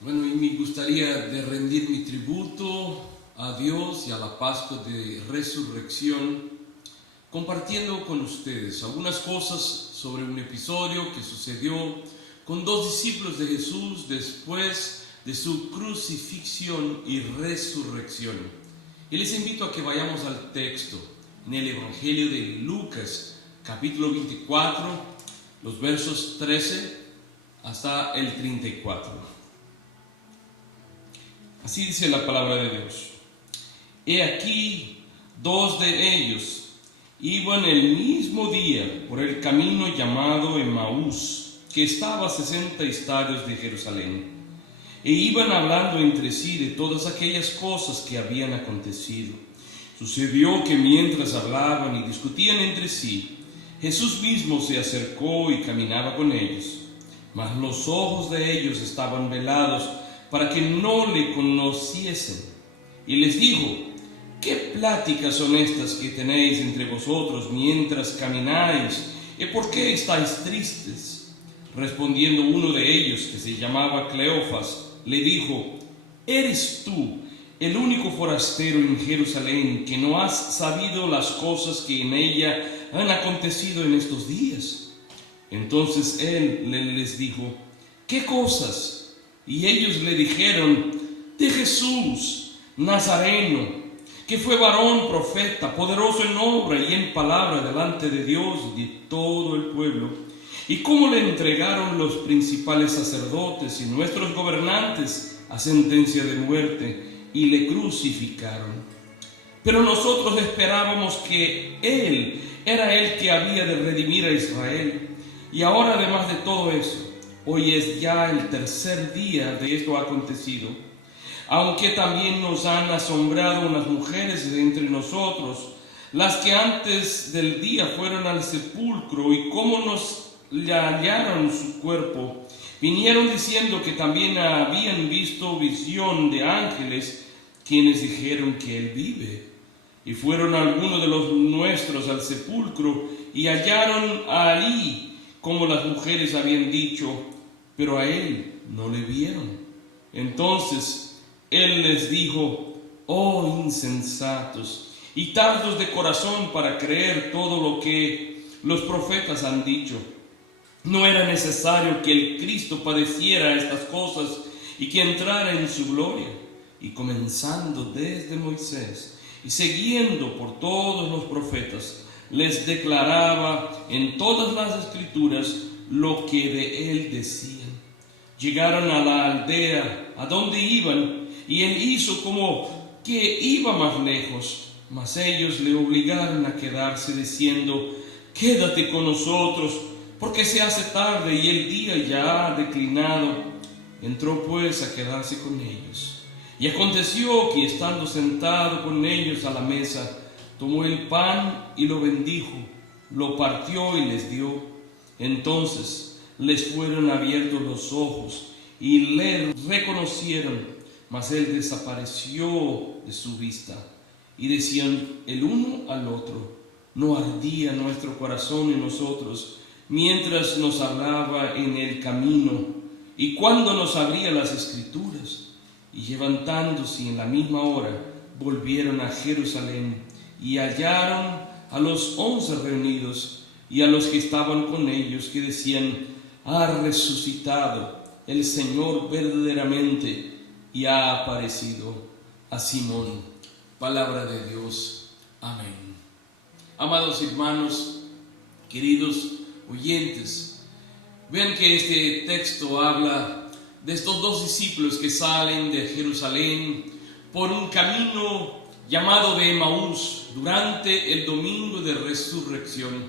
Bueno, y me gustaría de rendir mi tributo a Dios y a la Pascua de Resurrección, compartiendo con ustedes algunas cosas sobre un episodio que sucedió con dos discípulos de Jesús después de su crucifixión y resurrección. Y les invito a que vayamos al texto en el Evangelio de Lucas, capítulo 24, los versos 13 hasta el 34. Así dice la palabra de Dios. He aquí, dos de ellos iban el mismo día por el camino llamado Emaús, que estaba a 60 estadios de Jerusalén, e iban hablando entre sí de todas aquellas cosas que habían acontecido. Sucedió que mientras hablaban y discutían entre sí, Jesús mismo se acercó y caminaba con ellos, mas los ojos de ellos estaban velados para que no le conociesen. Y les dijo: ¿qué pláticas son estas que tenéis entre vosotros mientras camináis? ¿Y por qué estáis tristes? Respondiendo uno de ellos, que se llamaba Cleofas, le dijo: ¿eres tú el único forastero en Jerusalén que no has sabido las cosas que en ella han acontecido en estos días? Entonces él les dijo: ¿qué cosas? Y ellos le dijeron: de Jesús, Nazareno, que fue varón profeta, poderoso en obra y en palabra delante de Dios y de todo el pueblo, y cómo le entregaron los principales sacerdotes y nuestros gobernantes a sentencia de muerte, y le crucificaron. Pero nosotros esperábamos que Él era el que había de redimir a Israel. Y ahora, además de todo eso, hoy es ya el tercer día de esto acontecido, aunque también nos han asombrado unas mujeres de entre nosotros, las que antes del día fueron al sepulcro, y cómo nos hallaron su cuerpo. Vinieron diciendo que también habían visto visión de ángeles, quienes dijeron que Él vive. Y fueron algunos de los nuestros al sepulcro, y hallaron allí como las mujeres habían dicho, pero a Él no le vieron. Entonces Él les dijo: oh insensatos y tardos de corazón para creer todo lo que los profetas han dicho. ¿No era necesario que el Cristo padeciera estas cosas y que entrara en su gloria? Y comenzando desde Moisés y siguiendo por todos los profetas, les declaraba en todas las escrituras lo que de Él decían. Llegaron a la aldea a donde iban, y Él hizo como que iba más lejos, mas ellos le obligaron a quedarse, diciendo: quédate con nosotros, porque se hace tarde y el día ya ha declinado. Entró pues a quedarse con ellos. Y aconteció que, estando sentado con ellos a la mesa, tomó el pan y lo bendijo, lo partió y les dio. Entonces les fueron abiertos los ojos y le reconocieron, mas Él desapareció de su vista. Y decían el uno al otro: ¿no ardía nuestro corazón en nosotros mientras nos hablaba en el camino y cuando nos abría las escrituras? Y levantándose en la misma hora, volvieron a Jerusalén, y hallaron a los 11 reunidos, y a los que estaban con ellos, que decían: ha resucitado el Señor verdaderamente, y ha aparecido a Simón. Palabra de Dios. Amén. Amados hermanos, queridos oyentes, vean que este texto habla de estos dos discípulos que salen de Jerusalén por un camino llamado de Emaús durante el domingo de resurrección.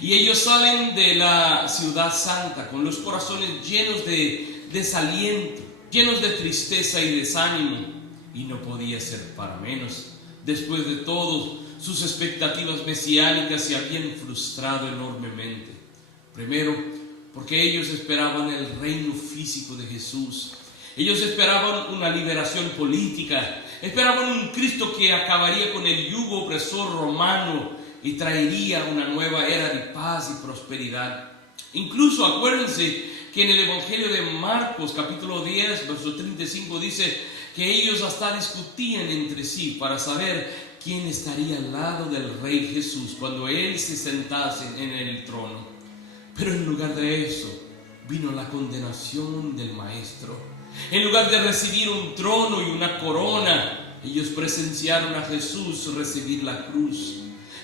Y ellos salen de la ciudad santa con los corazones llenos de desaliento, llenos de tristeza y desánimo. Y no podía ser para menos. Después de todo, sus expectativas mesiánicas se habían frustrado enormemente. Primero, porque ellos esperaban el reino físico de Jesús. Ellos esperaban una liberación política, esperaban un Cristo que acabaría con el yugo opresor romano y traería una nueva era de paz y prosperidad. Incluso acuérdense que en el Evangelio de Marcos, capítulo 10, verso 35, dice que ellos hasta discutían entre sí para saber quién estaría al lado del Rey Jesús cuando Él se sentase en el trono. Pero en lugar de eso, vino la condenación del Maestro. En lugar de recibir un trono y una corona, ellos presenciaron a Jesús recibir la cruz.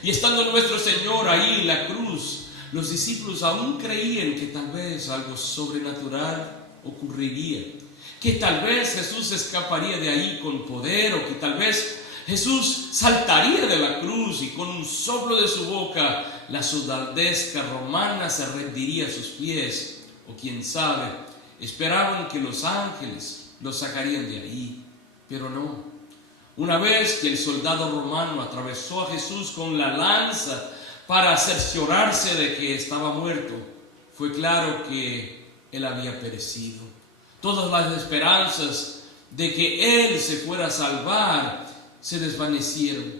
Y estando nuestro Señor ahí en la cruz, los discípulos aún creían que tal vez algo sobrenatural ocurriría, que tal vez Jesús escaparía de ahí con poder, o que tal vez Jesús saltaría de la cruz y con un soplo de su boca la soldadesca romana se rendiría a sus pies, o quién sabe, esperaban que los ángeles los sacarían de ahí, pero no. Una vez que el soldado romano atravesó a Jesús con la lanza para cerciorarse de que estaba muerto, fue claro que Él había perecido. Todas las esperanzas de que Él se fuera a salvar se desvanecieron.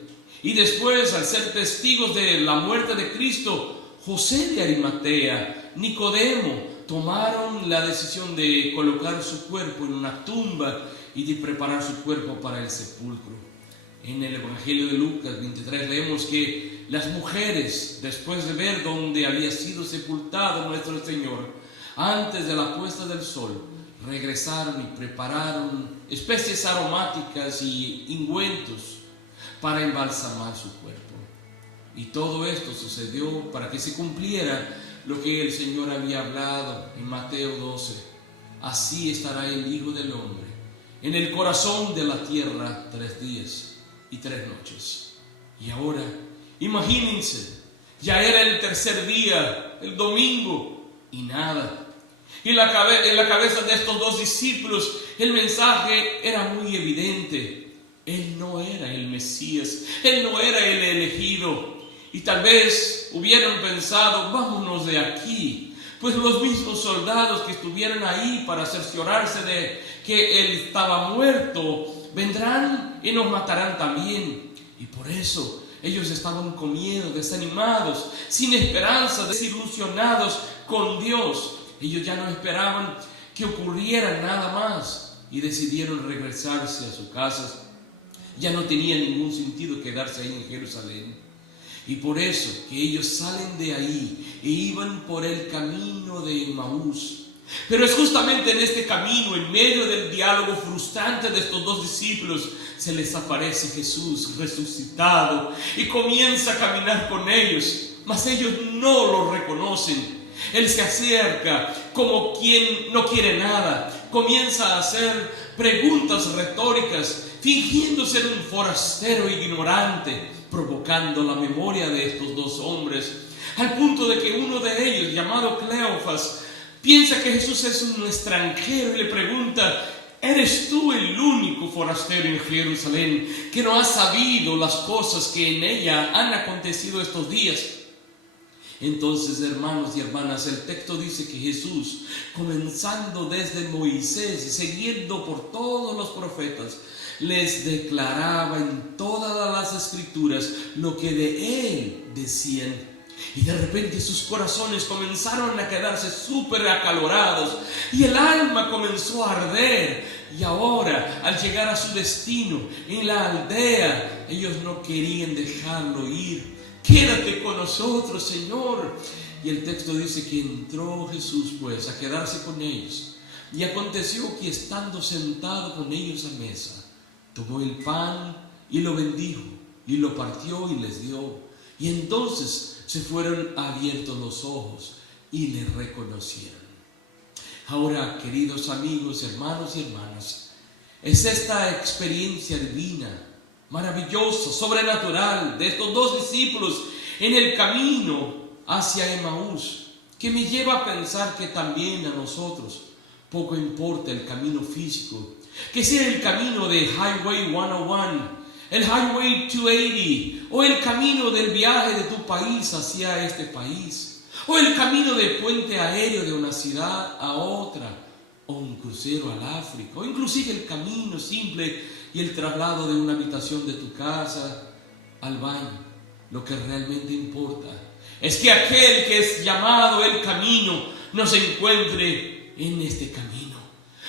Y después, al ser testigos de la muerte de Cristo, José de Arimatea, Nicodemo, tomaron la decisión de colocar su cuerpo en una tumba y de preparar su cuerpo para el sepulcro. En el Evangelio de Lucas 23 leemos que las mujeres, después de ver dónde había sido sepultado nuestro Señor, antes de la puesta del sol, regresaron y prepararon especies aromáticas y ungüentos para embalsamar su cuerpo. Y todo esto sucedió para que se cumpliera lo que el Señor había hablado en Mateo 12. Así estará el Hijo del Hombre en el corazón de la tierra 3 días y 3 noches. Y ahora, imagínense, ya era el tercer día, el domingo, y nada. Y en la cabeza de estos dos discípulos el mensaje era muy evidente. Él no era el Mesías, Él no era el elegido. Y tal vez hubieran pensado, vámonos de aquí, pues los mismos soldados que estuvieron ahí para cerciorarse de que Él estaba muerto, vendrán y nos matarán también. Y por eso ellos estaban con miedo, desanimados, sin esperanza, desilusionados con Dios. Ellos ya no esperaban que ocurriera nada más y decidieron regresarse a sus casas. Ya no tenía ningún sentido quedarse ahí en Jerusalén. Y por eso que ellos salen de ahí e iban por el camino de Emaús. Pero es justamente en este camino, en medio del diálogo frustrante de estos dos discípulos, se les aparece Jesús resucitado y comienza a caminar con ellos, mas ellos no lo reconocen. Él se acerca como quien no quiere nada, comienza a hacer preguntas retóricas, fingiendo ser un forastero ignorante, provocando la memoria de estos dos hombres, al punto de que uno de ellos, llamado Cleofas, piensa que Jesús es un extranjero y le pregunta: ¿eres tú el único forastero en Jerusalén que no ha sabido las cosas que en ella han acontecido estos días? Entonces, hermanos y hermanas, el texto dice que Jesús, comenzando desde Moisés y siguiendo por todos los profetas, les declaraba en todas las escrituras lo que de Él decían. Y de repente sus corazones comenzaron a quedarse súper acalorados y el alma comenzó a arder. Y ahora, al llegar a su destino, en la aldea, ellos no querían dejarlo ir. Quédate con nosotros, Señor. Y el texto dice que entró Jesús pues a quedarse con ellos. Y aconteció que estando sentado con ellos a mesa, tomó el pan y lo bendijo y lo partió y les dio. Y entonces se fueron abiertos los ojos y le reconocieron. Ahora, queridos amigos, hermanos y hermanas, es esta experiencia divina, maravillosa, sobrenatural de estos dos discípulos en el camino hacia Emaús que me lleva a pensar que también a nosotros poco importa el camino físico, que sea el camino de Highway 101, el Highway 280, o el camino del viaje de tu país hacia este país, o el camino de puente aéreo de una ciudad a otra, o un crucero al África, o inclusive el camino simple y el traslado de una habitación de tu casa al baño. Lo que realmente importa es que aquel que es llamado el camino nos encuentre en este camino.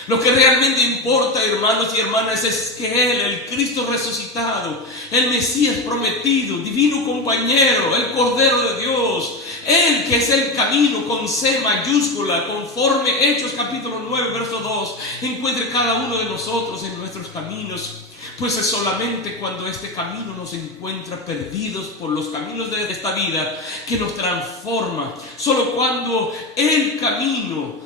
Lo que realmente importa, hermanos y hermanas, es que Él, el Cristo resucitado, el Mesías prometido, divino compañero, el Cordero de Dios, Él que es el camino con C mayúscula, conforme Hechos capítulo 9, verso 2, encuentre cada uno de nosotros en nuestros caminos. Pues es solamente cuando este camino nos encuentra perdidos por los caminos de esta vida que nos transforma. Solo cuando el camino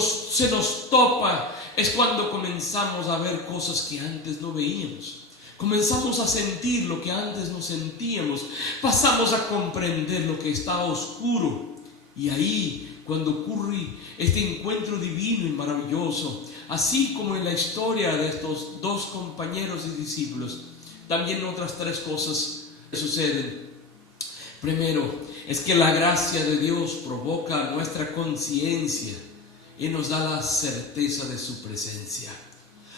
se nos topa es cuando comenzamos a ver cosas que antes no veíamos. Comenzamos a sentir lo que antes no sentíamos. Pasamos a comprender lo que estaba oscuro. Y ahí, cuando ocurre este encuentro divino y maravilloso, así como en la historia de estos dos compañeros y discípulos, también otras tres cosas suceden. Primero, es que la gracia de Dios provoca nuestra conciencia y nos da la certeza de su presencia.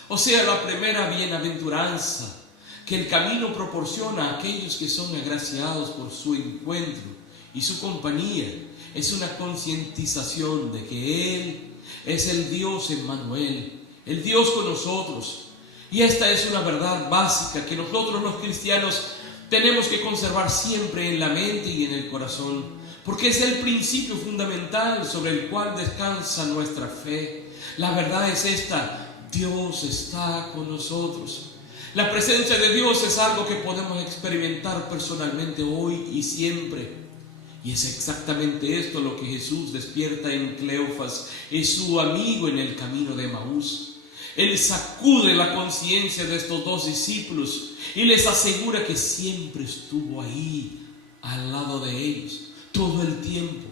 O sea, la primera bienaventuranza que el camino proporciona a aquellos que son agraciados por su encuentro y su compañía es una concientización de que Él es el Dios Emmanuel, el Dios con nosotros. Y esta es una verdad básica que nosotros los cristianos tenemos que conservar siempre en la mente y en el corazón, porque es el principio fundamental sobre el cual descansa nuestra fe. La verdad es esta: Dios está con nosotros. La presencia de Dios es algo que podemos experimentar personalmente hoy y siempre. Y es exactamente esto lo que Jesús despierta en Cleofas, es su amigo en el camino de Emaús. Él sacude la conciencia de estos dos discípulos y les asegura que siempre estuvo ahí, al lado de ellos, todo el tiempo.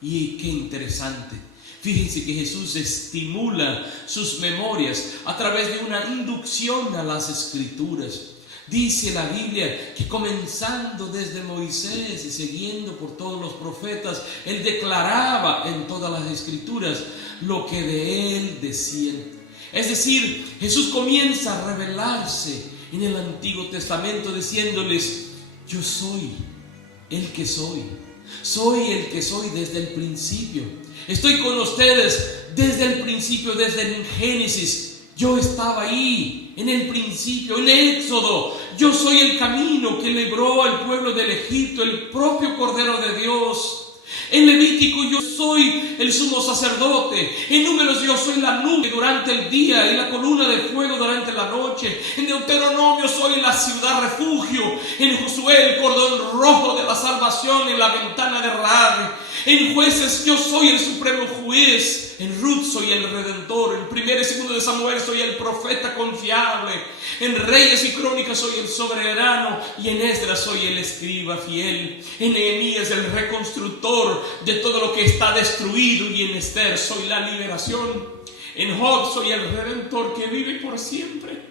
Y qué interesante. Fíjense que Jesús estimula sus memorias a través de una inducción a las Escrituras. Dice la Biblia que comenzando desde Moisés y siguiendo por todos los profetas, Él declaraba en todas las Escrituras lo que de Él decían. Es decir, Jesús comienza a revelarse en el Antiguo Testamento diciéndoles: yo soy el que soy. Soy el que soy desde el principio. Estoy con ustedes desde el principio, desde el Génesis. Yo estaba ahí en el principio, en Éxodo. Yo soy el camino que libró al pueblo del Egipto, el propio Cordero de Dios. En Levítico yo soy el sumo sacerdote. En Números yo soy la nube durante el día y la columna de fuego durante la noche. En Deuteronomio soy la ciudad refugio. En Josué el cordón rojo de la salvación en la ventana de Rahab. En Jueces yo soy el supremo juez. En Ruth soy el redentor. En 1 y 2 de Samuel soy el profeta confiable. En Reyes y Crónicas soy el soberano. Y en Esdras soy el escriba fiel. En Nehemías el reconstructor de todo lo que está destruido. Y en Esther soy la liberación. En Job soy el redentor que vive por siempre.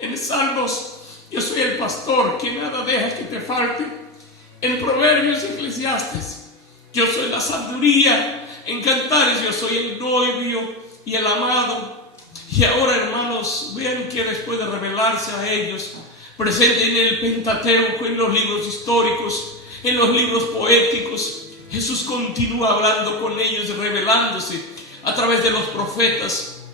En Salmos yo soy el pastor que nada deja que te falte. En Proverbios y Eclesiastes yo soy la sabiduría. En Cantares yo soy el novio y el amado. Y ahora, hermanos, vean que después de revelarse a ellos, presente en el Pentateuco, en los libros históricos, en los libros poéticos, Jesús continúa hablando con ellos, revelándose a través de los profetas.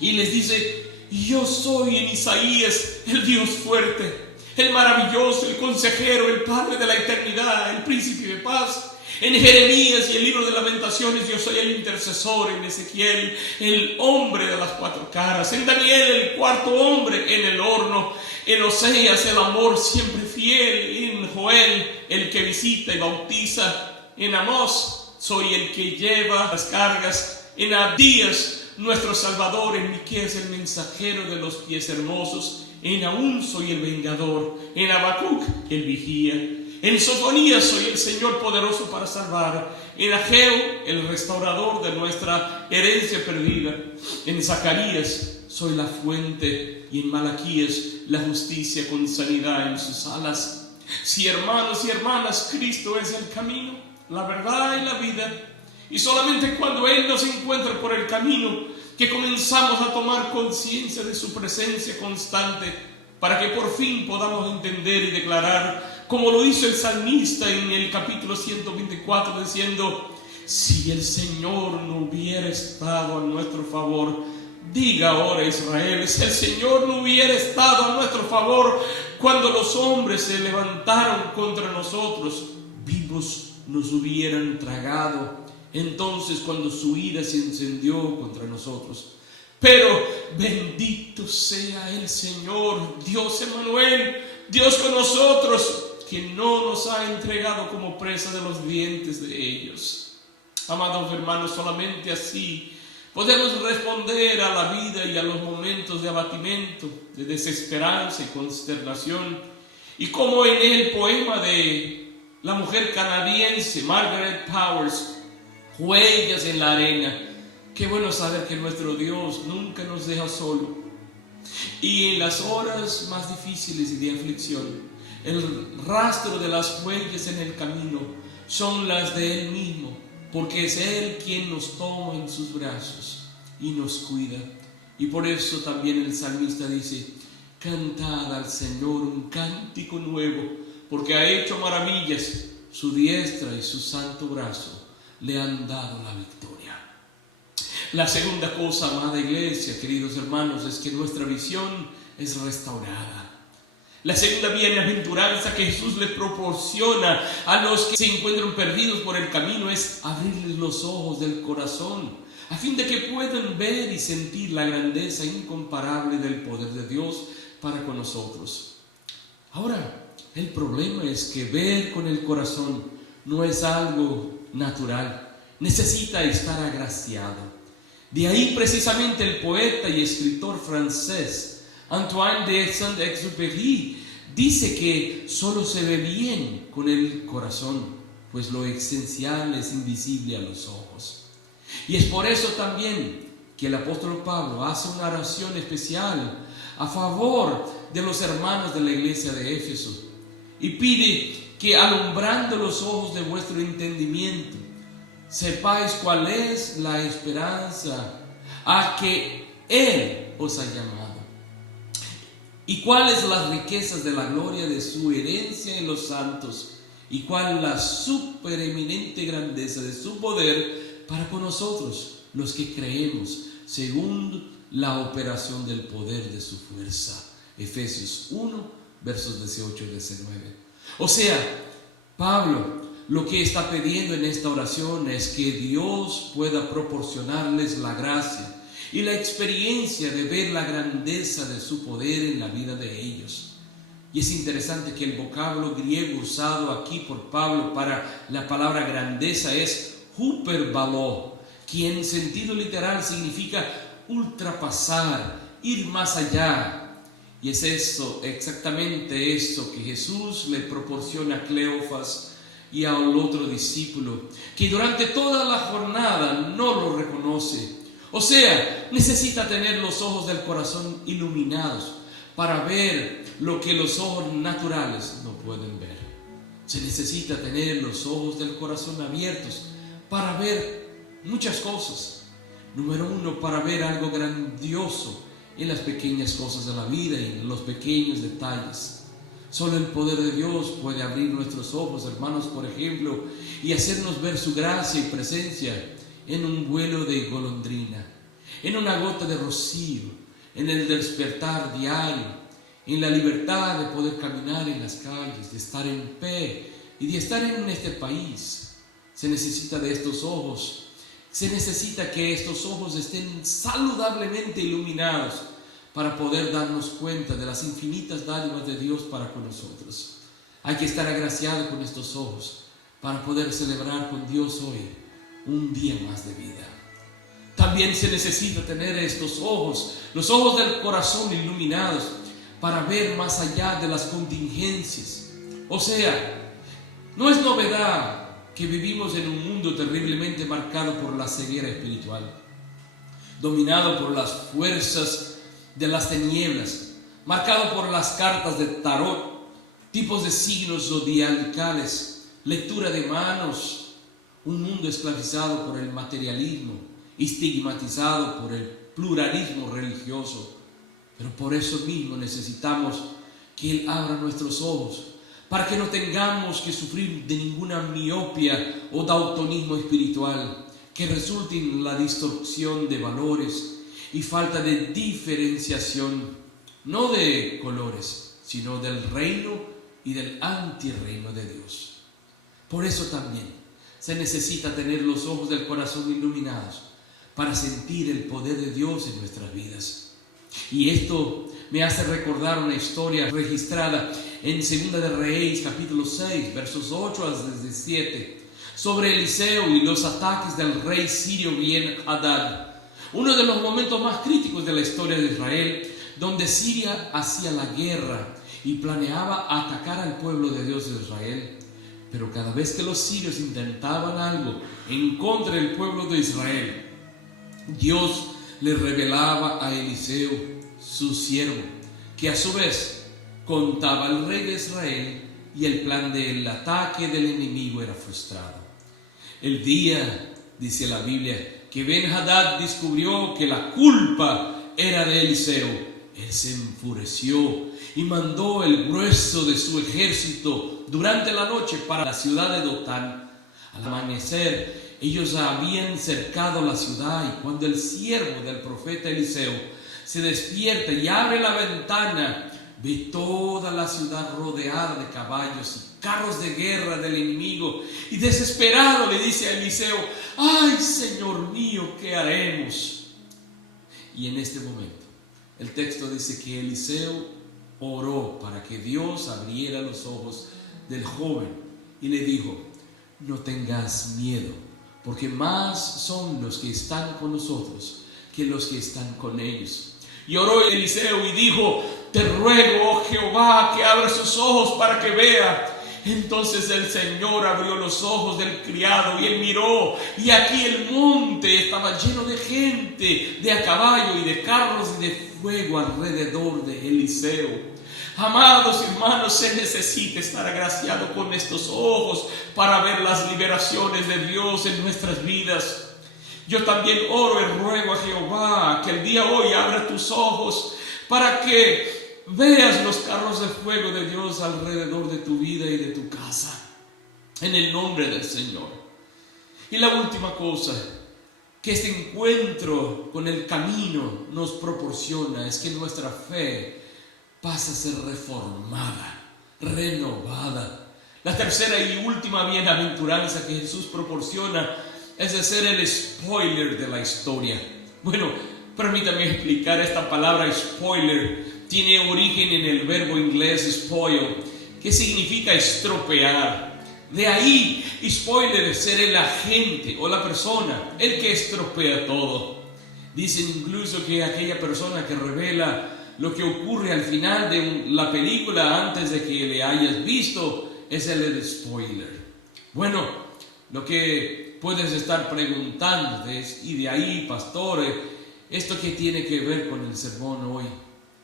Y les dice: yo soy en Isaías el Dios fuerte, el maravilloso, el consejero, el Padre de la eternidad, el príncipe de paz. En Jeremías y el libro de Lamentaciones yo soy el intercesor. En Ezequiel el hombre de las cuatro caras. En Daniel el cuarto hombre en el horno. En Oseas el amor siempre fiel. En Joel el que visita y bautiza. En Amós soy el que lleva las cargas. En Abdías nuestro Salvador. En Miqueas el mensajero de los pies hermosos. En Nahum soy el vengador. En Habacuc el vigía. En Sofonías soy el Señor poderoso para salvar. En Ageo el restaurador de nuestra herencia perdida. En Zacarías soy la fuente. Y en Malaquías la justicia con sanidad en sus alas. Sí, hermanos y hermanas, Cristo es el camino, la verdad y la vida. Y solamente cuando Él nos encuentra por el camino que comenzamos a tomar conciencia de su presencia constante, para que por fin podamos entender y declarar, como lo hizo el salmista en el capítulo 124, diciendo: Si el Señor no hubiera estado a nuestro favor, diga ahora Israel, si el Señor no hubiera estado a nuestro favor cuando los hombres se levantaron contra nosotros, vivos nos hubieran tragado entonces cuando su ira se encendió contra nosotros. Pero bendito sea el Señor, Dios Emmanuel, Dios con nosotros, que no nos ha entregado como presa de los dientes de ellos. Amados hermanos, solamente así podemos responder a la vida y a los momentos de abatimiento, de desesperanza y consternación. Y como en el poema de la mujer canadiense Margaret Powers, Huellas en la arena, qué bueno saber que nuestro Dios nunca nos deja solo. Y en las horas más difíciles y de aflicción, el rastro de las huellas en el camino son las de Él mismo, porque es Él quien nos toma en sus brazos y nos cuida. Y por eso también el salmista dice: cantad al Señor un cántico nuevo, porque ha hecho maravillas, su diestra y su santo brazo le han dado la victoria. La segunda cosa, amada iglesia, queridos hermanos, es que nuestra visión es restaurada. La segunda bienaventuranza que Jesús le proporciona a los que se encuentran perdidos por el camino es abrirles los ojos del corazón, a fin de que puedan ver y sentir la grandeza incomparable del poder de Dios para con nosotros. Ahora, el problema es que ver con el corazón no es algo natural, necesita estar agraciado. De ahí precisamente el poeta y escritor francés Antoine de Saint-Exupéry dice que solo se ve bien con el corazón, pues lo esencial es invisible a los ojos. Y es por eso también que el apóstol Pablo hace una oración especial a favor de los hermanos de la iglesia de Éfeso y pide que alumbrando los ojos de vuestro entendimiento sepáis cuál es la esperanza a que Él os ha llamado y cuáles las riquezas de la gloria de su herencia en los santos y cuál la supereminente grandeza de su poder para con nosotros, los que creemos, según la operación del poder de su fuerza. Efesios 1, versos 18 y 19. O sea, Pablo lo que está pidiendo en esta oración es que Dios pueda proporcionarles la gracia y la experiencia de ver la grandeza de su poder en la vida de ellos. Y es interesante que el vocablo griego usado aquí por Pablo para la palabra grandeza es hyperbalo, que en sentido literal significa ultrapasar, ir más allá. Y es eso, exactamente eso que Jesús le proporciona a Cleofas y al otro discípulo, que durante toda la jornada no lo reconoce. O sea, necesita tener los ojos del corazón iluminados para ver lo que los ojos naturales no pueden ver. Se necesita tener los ojos del corazón abiertos para ver muchas cosas. Número uno, para ver algo grandioso en las pequeñas cosas de la vida y en los pequeños detalles. Solo el poder de Dios puede abrir nuestros ojos, hermanos, por ejemplo, y hacernos ver su gracia y presencia en un vuelo de golondrina, en una gota de rocío, en el despertar diario, en la libertad de poder caminar en las calles, de estar en pie y de estar en este país. Se necesita de estos ojos, se necesita que estos ojos estén saludablemente iluminados para poder darnos cuenta de las infinitas dádivas de Dios para con nosotros. Hay que estar agraciado con estos ojos para poder celebrar con Dios hoy un día más de vida. También se necesita tener estos ojos, los ojos del corazón iluminados, para ver más allá de las contingencias. O sea, no es novedad que vivimos en un mundo terriblemente marcado por la ceguera espiritual, dominado por las fuerzas de las tinieblas, marcado por las cartas de tarot, tipos de signos zodiacales, lectura de manos, un mundo esclavizado por el materialismo, estigmatizado por el pluralismo religioso. Pero por eso mismo necesitamos que Él abra nuestros ojos para que no tengamos que sufrir de ninguna miopia o daltonismo espiritual que resulte en la distorsión de valores y falta de diferenciación, no de colores, sino del reino y del antirreino de Dios. Por eso también se necesita tener los ojos del corazón iluminados para sentir el poder de Dios en nuestras vidas. Y esto me hace recordar una historia registrada en Segunda de Reyes, capítulo 6, versos 8 al 17, sobre Eliseo y los ataques del rey sirio Ben-Hadad. Uno de los momentos más críticos de la historia de Israel, donde Siria hacía la guerra y planeaba atacar al pueblo de Dios de Israel. Pero cada vez que los sirios intentaban algo en contra del pueblo de Israel, Dios le revelaba a Eliseo, su siervo, que a su vez contaba al rey de Israel, y el plan del ataque del enemigo era frustrado. El día, dice la Biblia, que Ben-Hadad descubrió que la culpa era de Eliseo, él se enfureció y mandó el grueso de su ejército durante la noche para la ciudad de Dotán. Al amanecer, ellos habían cercado la ciudad, y cuando el siervo del profeta Eliseo se despierta y abre la ventana, ve toda la ciudad rodeada de caballos y carros de guerra del enemigo, y desesperado le dice a Eliseo: ¡ay, Señor mío, qué haremos! Y en este momento el texto dice que Eliseo oró para que Dios abriera los ojos del joven y le dijo: no tengas miedo, porque más son los que están con nosotros que los que están con ellos. Y oró Eliseo y dijo: te ruego, oh Jehová, que abra sus ojos para que vea. Entonces el Señor abrió los ojos del criado y él miró, y aquí el monte estaba lleno de gente, de a caballo y de carros y de fuego alrededor de Eliseo. Amados hermanos, se necesita estar agraciado con estos ojos para ver las liberaciones de Dios en nuestras vidas. Yo también oro y ruego a Jehová que el día de hoy abra tus ojos para que veas los carros de fuego de Dios alrededor de tu vida y de tu casa, en el nombre del Señor. Y la última cosa que este encuentro con el camino nos proporciona es que nuestra fe pasa a ser reformada, renovada. La tercera y última bienaventuranza que Jesús proporciona es de ser el spoiler de la historia. Bueno, permítame explicar. Esta palabra spoiler tiene origen en el verbo inglés spoil, que significa estropear. De ahí, spoiler, ser el agente o la persona, el que estropea todo. Dicen incluso que aquella persona que revela lo que ocurre al final de la película antes de que le hayas visto es el spoiler. Bueno, lo que puedes estar preguntándote es: ¿y de ahí, pastor, esto qué tiene que ver con el sermón hoy?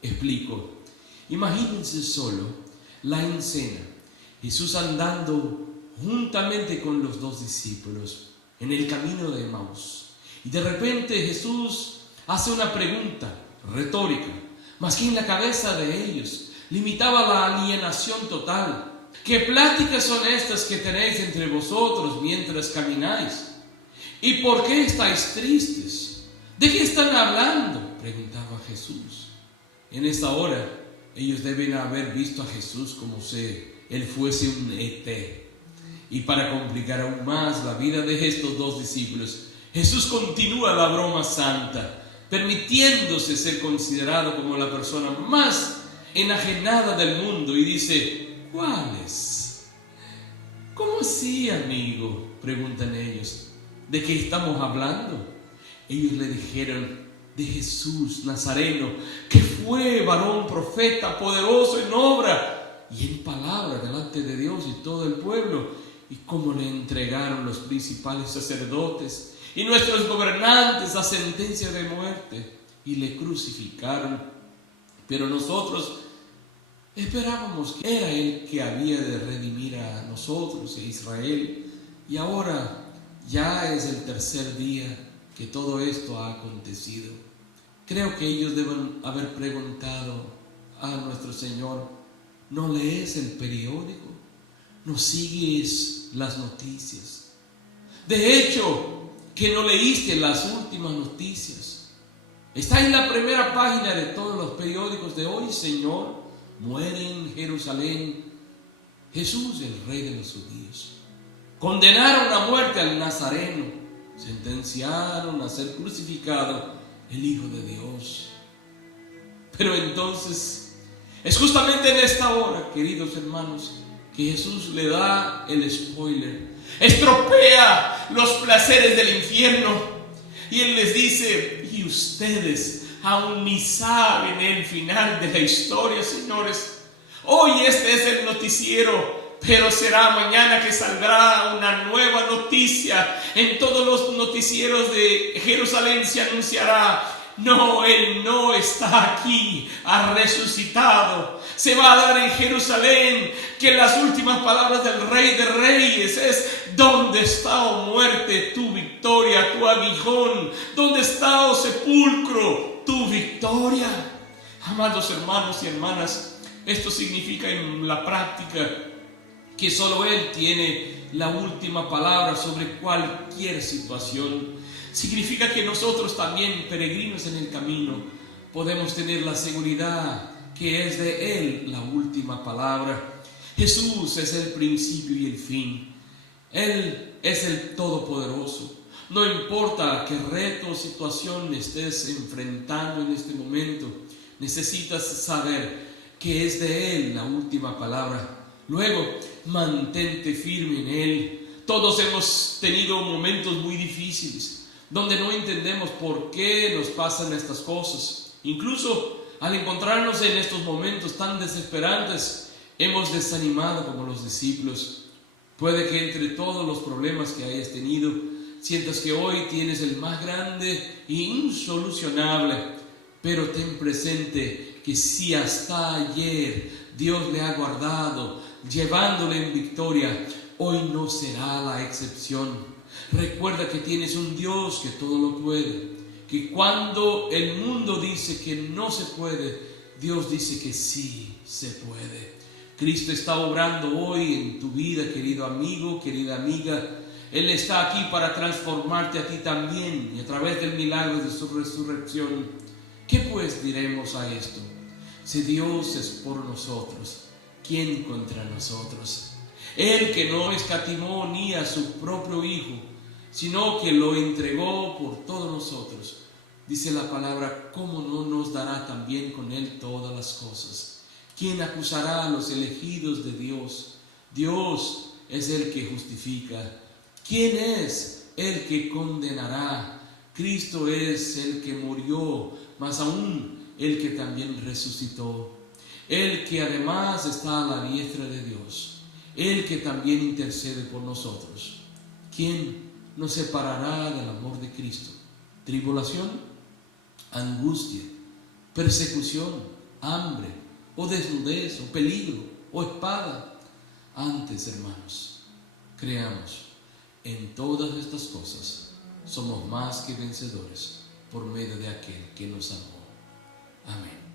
Explico. Imagínense solo la escena: Jesús andando juntamente con los dos discípulos en el camino de Emaús, y de repente Jesús hace una pregunta retórica, mas que en la cabeza de ellos limitaba la alienación total. ¿Qué pláticas son estas que tenéis entre vosotros mientras camináis? ¿Y por qué estáis tristes? ¿De qué están hablando?, preguntaba Jesús. En esta hora ellos deben haber visto a Jesús como si él fuese un ET. Y para complicar aún más la vida de estos dos discípulos, Jesús continúa la broma santa, permitiéndose ser considerado como la persona más enajenada del mundo, y dice: ¿cuáles? ¿Cómo así, amigo?, preguntan ellos. ¿De qué estamos hablando? Ellos le dijeron: de Jesús Nazareno, que fue varón profeta, poderoso en obra y en palabra delante de Dios y todo el pueblo, y cómo le entregaron los principales sacerdotes y nuestros gobernantes a sentencia de muerte y le crucificaron. Pero nosotros esperábamos que era Él que había de redimir a nosotros e Israel, y ahora ya es el tercer día que todo esto ha acontecido. Creo que ellos deben haber preguntado a nuestro Señor: ¿No lees el periódico? ¿No sigues las noticias? De hecho, que no leíste las últimas noticias. Está en la primera página de todos los periódicos de hoy: Señor, muere en Jerusalén Jesús, el Rey de los judíos. Condenaron a muerte al Nazareno. Sentenciaron a ser crucificado el Hijo de Dios. Pero entonces, es justamente en esta hora, queridos hermanos, que Jesús le da el spoiler. Estropea los placeres del infierno. Y Él les dice: y ustedes aún ni saben el final de la historia, señores. Hoy este es el noticiero, pero será mañana que saldrá una nueva noticia. En todos los noticieros de Jerusalén se anunciará: no, Él no está aquí, ha resucitado. Se va a dar en Jerusalén que las últimas palabras del Rey de Reyes es: ¿dónde está, oh muerte, tu victoria, tu aguijón? ¿Dónde está, oh sepulcro, tu victoria? Amados hermanos y hermanas, esto significa en la práctica que solo Él tiene la última palabra sobre cualquier situación. Significa que nosotros también, peregrinos en el camino, podemos tener la seguridad que es de Él la última palabra. Jesús es el principio y el fin. Él es el Todopoderoso. No importa qué reto o situación estés enfrentando en este momento, necesitas saber que es de Él la última palabra. Luego, mantente firme en Él. Todos hemos tenido momentos muy difíciles, donde no entendemos por qué nos pasan estas cosas. Incluso al encontrarnos en estos momentos tan desesperantes, hemos desanimado como los discípulos. Puede que entre todos los problemas que hayas tenido, sientas que hoy tienes el más grande e insolucionable, pero ten presente que si hasta ayer Dios le ha guardado, llevándole en victoria, hoy no será la excepción. Recuerda que tienes un Dios que todo lo puede, que cuando el mundo dice que no se puede, Dios dice que sí se puede. Cristo está obrando hoy en tu vida, querido amigo, querida amiga. Él está aquí para transformarte a ti también, y a través del milagro de su resurrección. ¿Qué pues diremos a esto? Si Dios es por nosotros, ¿quién contra nosotros? Él que no escatimó ni a su propio Hijo, sino que lo entregó por todos nosotros. Dice la palabra: ¿cómo no nos dará también con Él todas las cosas? ¿Quién acusará a los elegidos de Dios? Dios es el que justifica. ¿Quién es el que condenará? Cristo es el que murió, más aún el que también resucitó. El que además está a la diestra de Dios. El que también intercede por nosotros. ¿Quién nos separará del amor de Cristo? ¿Tribulación, angustia, persecución, hambre, o desnudez, o peligro, o espada? Antes, hermanos, creamos, en todas estas cosas somos más que vencedores por medio de aquel que nos amó. Amén.